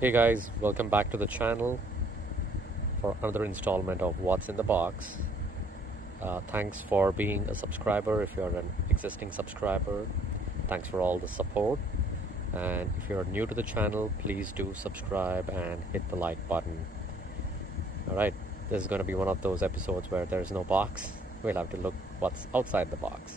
Hey guys, welcome back to the channel for another installment of What's in the Box. Thanks for being a subscriber. If you're an existing subscriber, thanks for all the support. And if you're new to the channel, please do subscribe and hit the like button. Alright, this is going to be one of those episodes where there's no box. We'll have to look what's outside the box.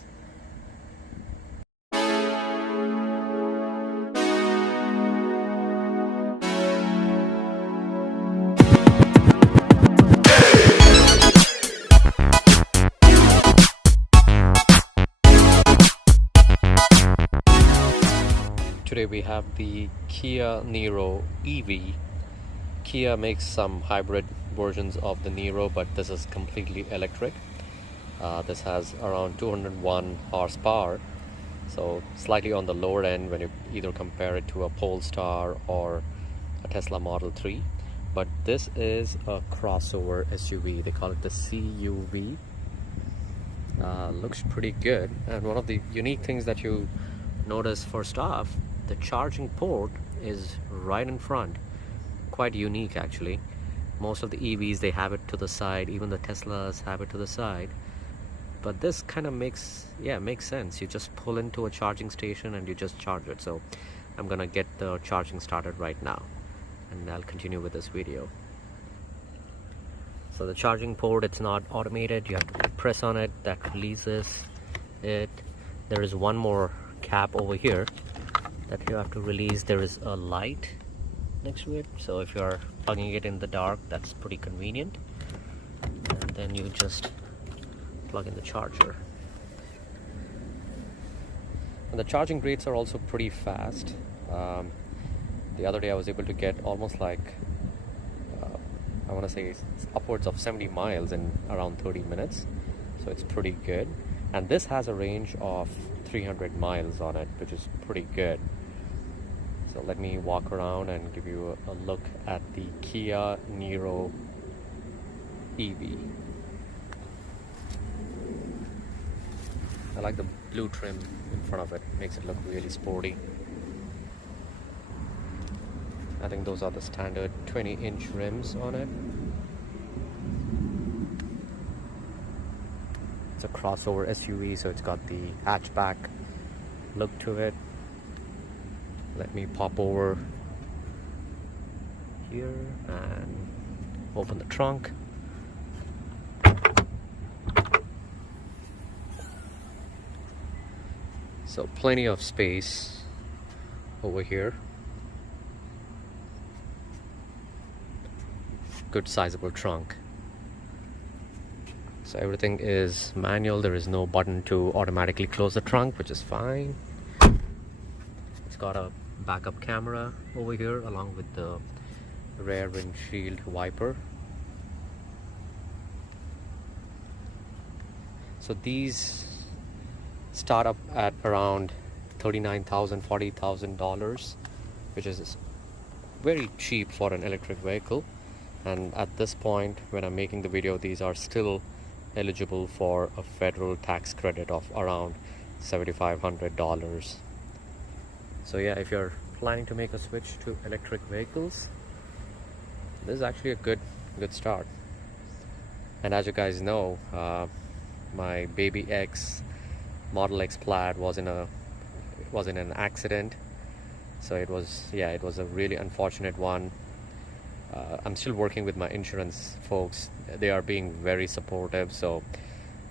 Today we have the Kia Niro EV. Kia makes some hybrid versions of the Niro, but this is completely electric. This has around 201 horsepower, so slightly on the lower end when you either compare it to a Polestar or a Tesla Model 3. But this is a crossover SUV. They call it the CUV. Looks pretty good, and one of the unique things that you notice, first off, the charging port is right in front. Quite unique actually. Most of the EVs, they have it to the side. Even the Teslas have it to the side, but this kind of makes sense. You just pull into a charging station and you just charge it. So I'm gonna get the charging started right now and I'll continue with this video. So the charging port, it's not automated. You have to press on it, that releases it. There is one more cap over here that you have to release. There is a light next to it, so if you're plugging it in the dark, that's pretty convenient. And then you just plug in the charger. And the charging rates are also pretty fast. The other day I was able to get almost like I want to say it's upwards of 70 miles in around 30 minutes, so it's pretty good. And this has a range of 300 miles on it, which is pretty good. So let me walk around and give you a look at the Kia Niro EV. I like the blue trim in front of it. Makes it look really sporty. I think those are the standard 20-inch rims on it. It's a crossover SUV, so it's got the hatchback look to it. Let me pop over here and open the trunk. So plenty of space over here. Good sizable trunk. So everything is manual. There is no button to automatically close the trunk, which is fine. It's got a backup camera over here along with the rear windshield wiper. So these start up at around $39,000, $40,000, which is very cheap for an electric vehicle. And at this point when I'm making the video, these are still eligible for a federal tax credit of around $7,500. So yeah, if you're planning to make a switch to electric vehicles, this is actually a good start. And as you guys know, my baby X Model X Plaid was in an accident. So it was a really unfortunate one. I'm still working with my insurance folks. They are being very supportive, so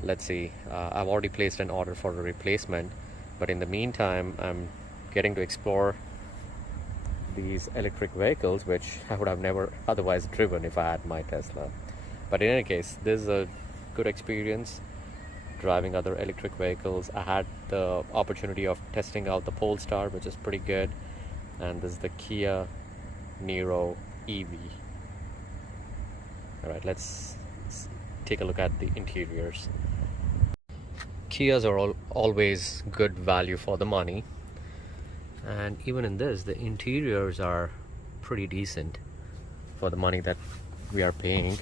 let's see. I've already placed an order for a replacement, but in the meantime I'm getting to explore these electric vehicles, which I would have never otherwise driven if I had my Tesla. But in any case, this is a good experience driving other electric vehicles. I had the opportunity of testing out the Polestar, which is pretty good, and this is the Kia Niro EV. Alright, let's take a look at the interiors. Kias are always good value for the money, and even in this, the interiors are pretty decent for the money that we are paying.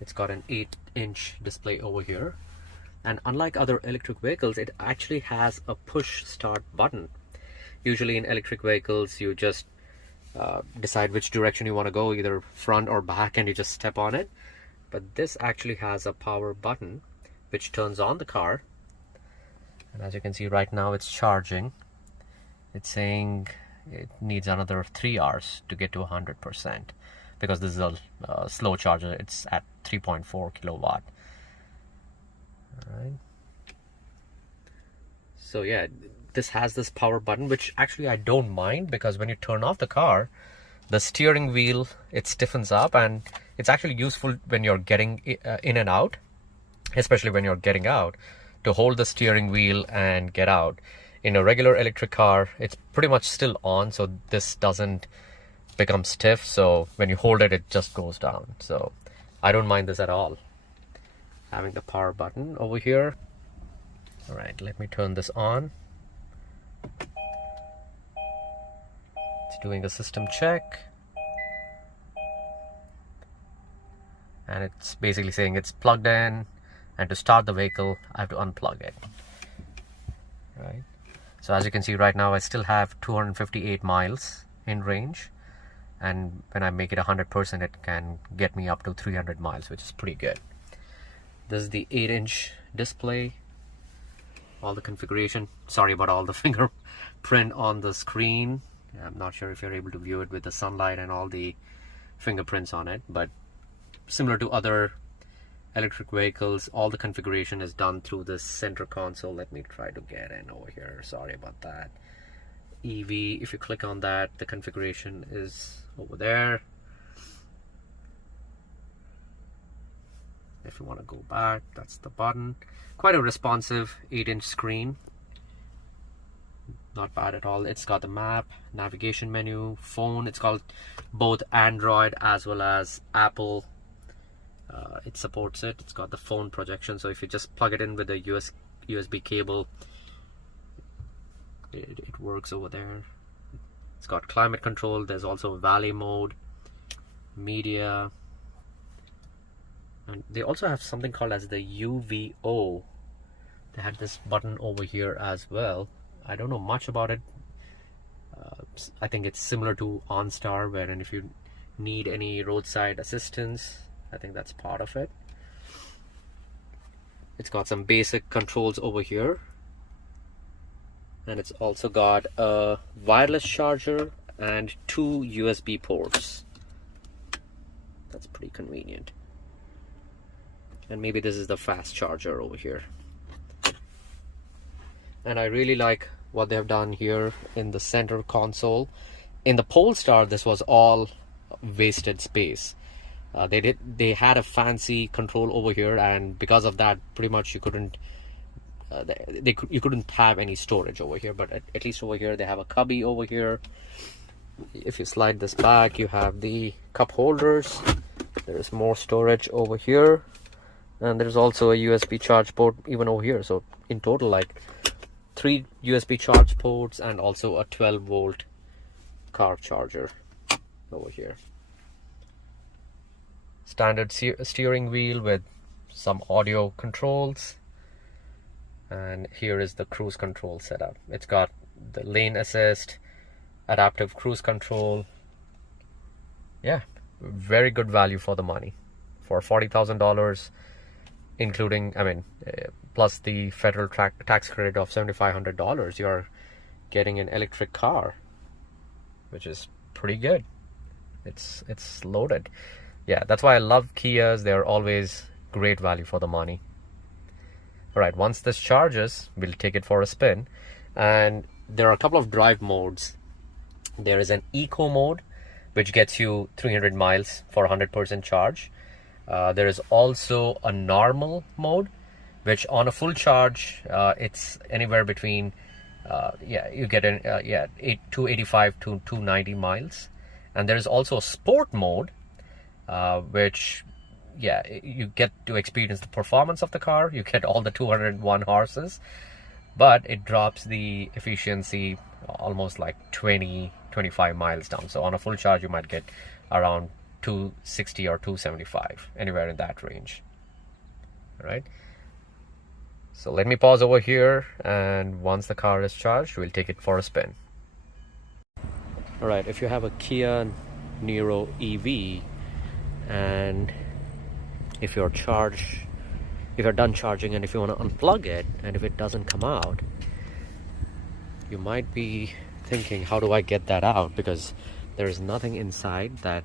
It's got an 8-inch display over here, And unlike other electric vehicles, it actually has a push start button. Usually in electric vehicles, you just decide which direction you want to go, either front or back, and you just step on it. But this actually has a power button which turns on the car. And as you can see right now, it's charging. It's saying it needs another 3 hours to get to 100%, because this is a slow charger. It's at 3.4 kilowatt. All right. So yeah, this has this power button, which actually I don't mind, because when you turn off the car, the steering wheel, it stiffens up, and it's actually useful when you're getting in and out, especially when you're getting out, to hold the steering wheel and get out. In a regular electric car, it's pretty much still on, so this doesn't become stiff. So when you hold it, it just goes down. So I don't mind this at all, having the power button over here. All right, let me turn this on. It's doing a system check, and it's basically saying it's plugged in, and to start the vehicle I have to unplug it. Right, so as you can see right now, I still have 258 miles in range, and when I make it 100%, it can get me up to 300 miles, which is pretty good. This is the 8-inch display, all the configuration. Sorry about all the fingerprint on the screen. I'm not sure if you're able to view it with the sunlight and all the fingerprints on it, but similar to other electric vehicles, all the configuration is done through this center console. Let me try to get in over here. Sorry about that. EV, if you click on that, the configuration is over there. If you want to go back, that's the button. Quite a responsive 8-inch screen. Not bad at all. It's got the map, navigation menu, phone. It's called both Android as well as Apple. It supports it. It's got the phone projection, so if you just plug it in with a USB cable, it works over there. It's got climate control. There's also valley mode, media, and they also have something called as the UVO. They had this button over here as well. I don't know much about it. I think it's similar to OnStar, wherein if you need any roadside assistance, I think that's part of it. It's got some basic controls over here, and it's also got a wireless charger and 2 USB ports. That's pretty convenient. And maybe this is the fast charger over here. And I really like what they have done here in the center console. In the Polestar, this was all wasted space. They had a fancy control over here, and because of that, pretty much you couldn't you couldn't have any storage over here. But at least over here they have a cubby over here. If you slide this back, you have the cup holders. There is more storage over here, and there's also a USB charge port even over here. So in total, like 3 USB charge ports and also a 12-volt car charger over here. Standard steering wheel with some audio controls, and here is the cruise control setup. It's got the lane assist, adaptive cruise control. Yeah, very good value for the money. For $40,000, including, plus the federal tax credit of $7,500, you're getting an electric car, which is pretty good. It's loaded. Yeah, that's why I love Kias. They're always great value for the money. All right, once this charges, we'll take it for a spin. And there are a couple of drive modes. There is an eco mode, which gets you 300 miles for 100% charge. There is also a normal mode, which on a full charge, it's anywhere between, you get 285 to 290 miles. And there is also a sport mode, which, you get to experience the performance of the car. You get all the 201 horses, but it drops the efficiency almost like 25 miles down. So on a full charge, you might get around 260 or 275, anywhere in that range. All right. So let me pause over here, and once the car is charged, we'll take it for a spin. Alright, if you have a Kia Niro EV and if you're done charging and if you want to unplug it and if it doesn't come out, you might be thinking, how do I get that out? Because there is nothing inside that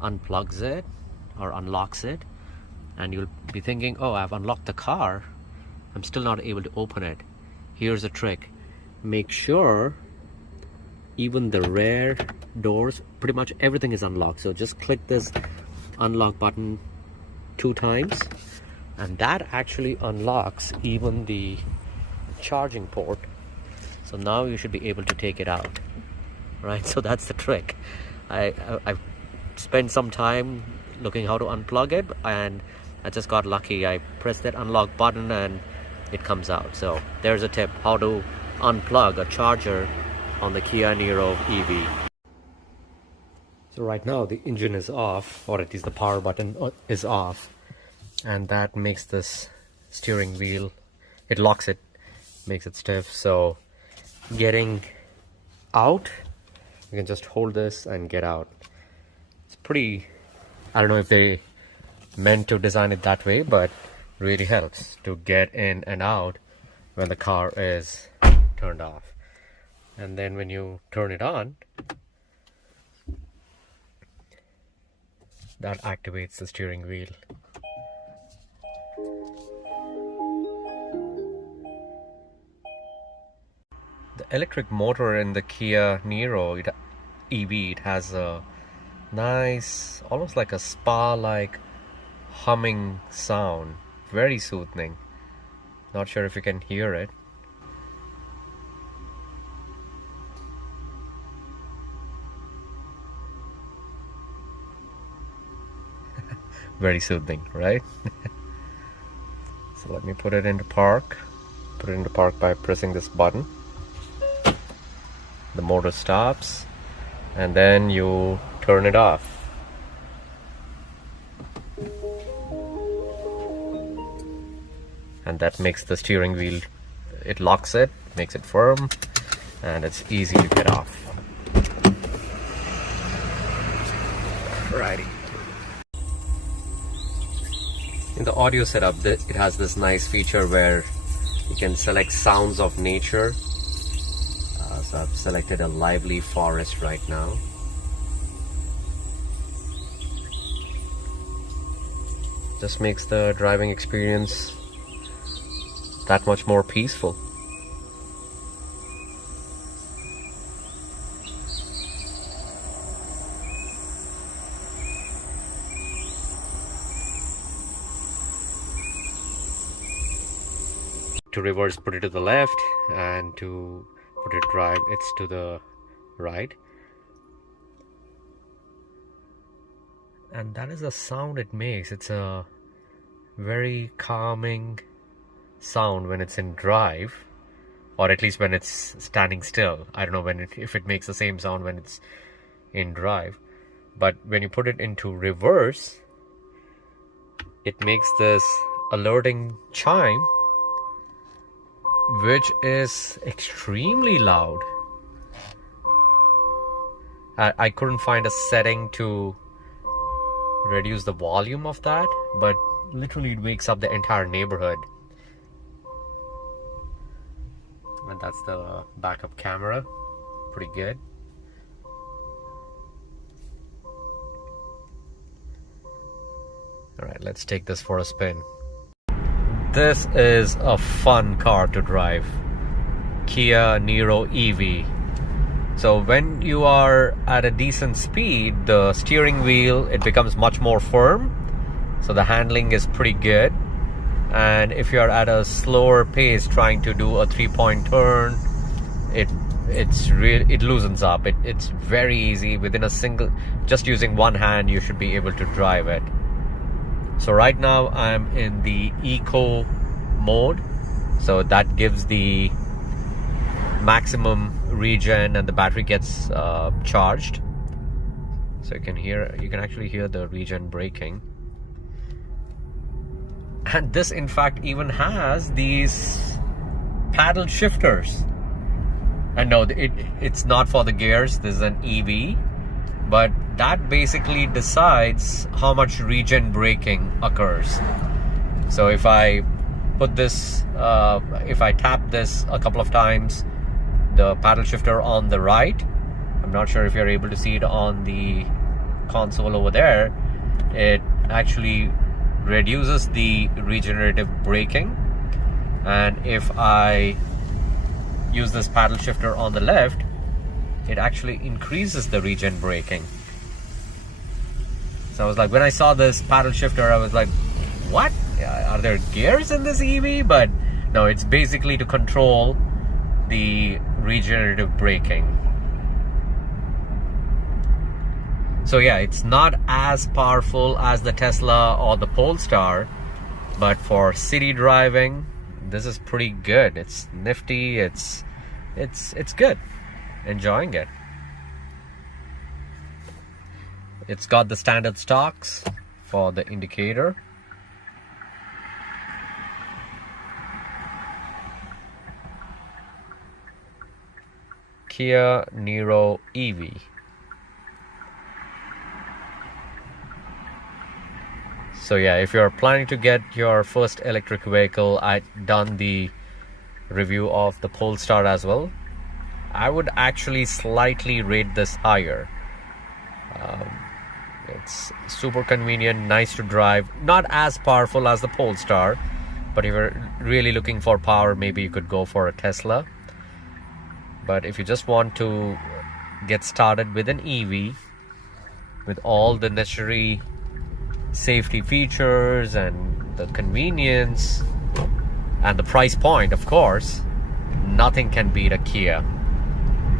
unplugs it or unlocks it, and you'll be thinking, oh, I've unlocked the car, I'm still not able to open it. Here's a trick. Make sure even the rear doors, pretty much everything is unlocked. So just click this unlock button 2 times, and that actually unlocks even the charging port. So now you should be able to take it out, right? So that's the trick. I've spent some time looking how to unplug it, and I just got lucky. I pressed that unlock button and it comes out. So there's a tip, how to unplug a charger on the Kia Niro EV. So right now the engine is off, or at least the power button is off, and that makes this steering wheel, it locks it, makes it stiff. So getting out, you can just hold this and get out. It's pretty, I don't know if they meant to design it that way, but really helps to get in and out when the car is turned off. And then when you turn it on, that activates the steering wheel. The electric motor in the Kia Niro EV, it has a nice, almost like a spa-like humming sound. Very soothing. Not sure if you can hear it. Very soothing, right? So let me put it into park. Put it into park by pressing this button. The motor stops, and then you turn it off. And that makes the steering wheel, it locks it, makes it firm, and it's easy to get off. Alrighty. In the audio setup, it has this nice feature where you can select sounds of nature. So I've selected a lively forest right now. Just makes the driving experience that much more peaceful. To reverse, put it to the left, and to put it drive, it's to the right. And that is the sound it makes. It's a very calming sound when it's in drive, or at least when it's standing still. I don't know if it makes the same sound when it's in drive, but when you put it into reverse, it makes this alerting chime, which is extremely loud. I couldn't find a setting to reduce the volume of that, but literally it wakes up the entire neighborhood. And that's the backup camera. Pretty good. Alright, let's take this for a spin. This is a fun car to drive. Kia Niro EV. So when you are at a decent speed, the steering wheel, it becomes much more firm. So the handling is pretty good. And if you're at a slower pace trying to do a 3-point turn, it loosens up. It's very easy. Within just using one hand, you should be able to drive it. So right now I'm in the eco mode, so that gives the maximum regen and the battery gets charged. So you can actually hear the regen braking. And this in fact even has these paddle shifters. And no, it's not for the gears. This is an EV, but that basically decides how much regen braking occurs. So if I put this, if I tap this a couple of times, the paddle shifter on the right, I'm not sure if you're able to see it on the console over there, it actually reduces the regenerative braking. And if I use this paddle shifter on the left, it actually increases the regen braking. So I was like, when I saw this paddle shifter, I was like, what? Are there gears in this EV? But no, it's basically to control the regenerative braking. So yeah, it's not as powerful as the Tesla or the Polestar, but for city driving, this is pretty good. It's nifty. It's good. Enjoying it. It's got the standard stocks for the indicator. Kia Niro EV. So yeah, if you're planning to get your first electric vehicle, I've done the review of the Polestar as well. I would actually slightly rate this higher. It's super convenient, nice to drive, not as powerful as the Polestar, but if you're really looking for power, maybe you could go for a Tesla. But if you just want to get started with an EV with all the necessary safety features and the convenience and the price point, of course, nothing can beat a Kia.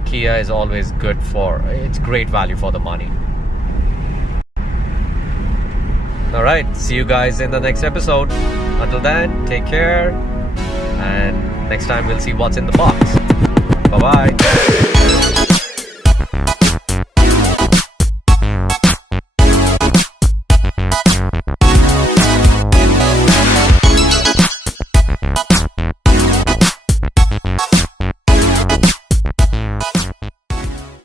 Kia is always good for, it's great value for the money. Alright, see you guys in the next episode. Until then, take care, and next time we'll see what's in the box. Bye bye.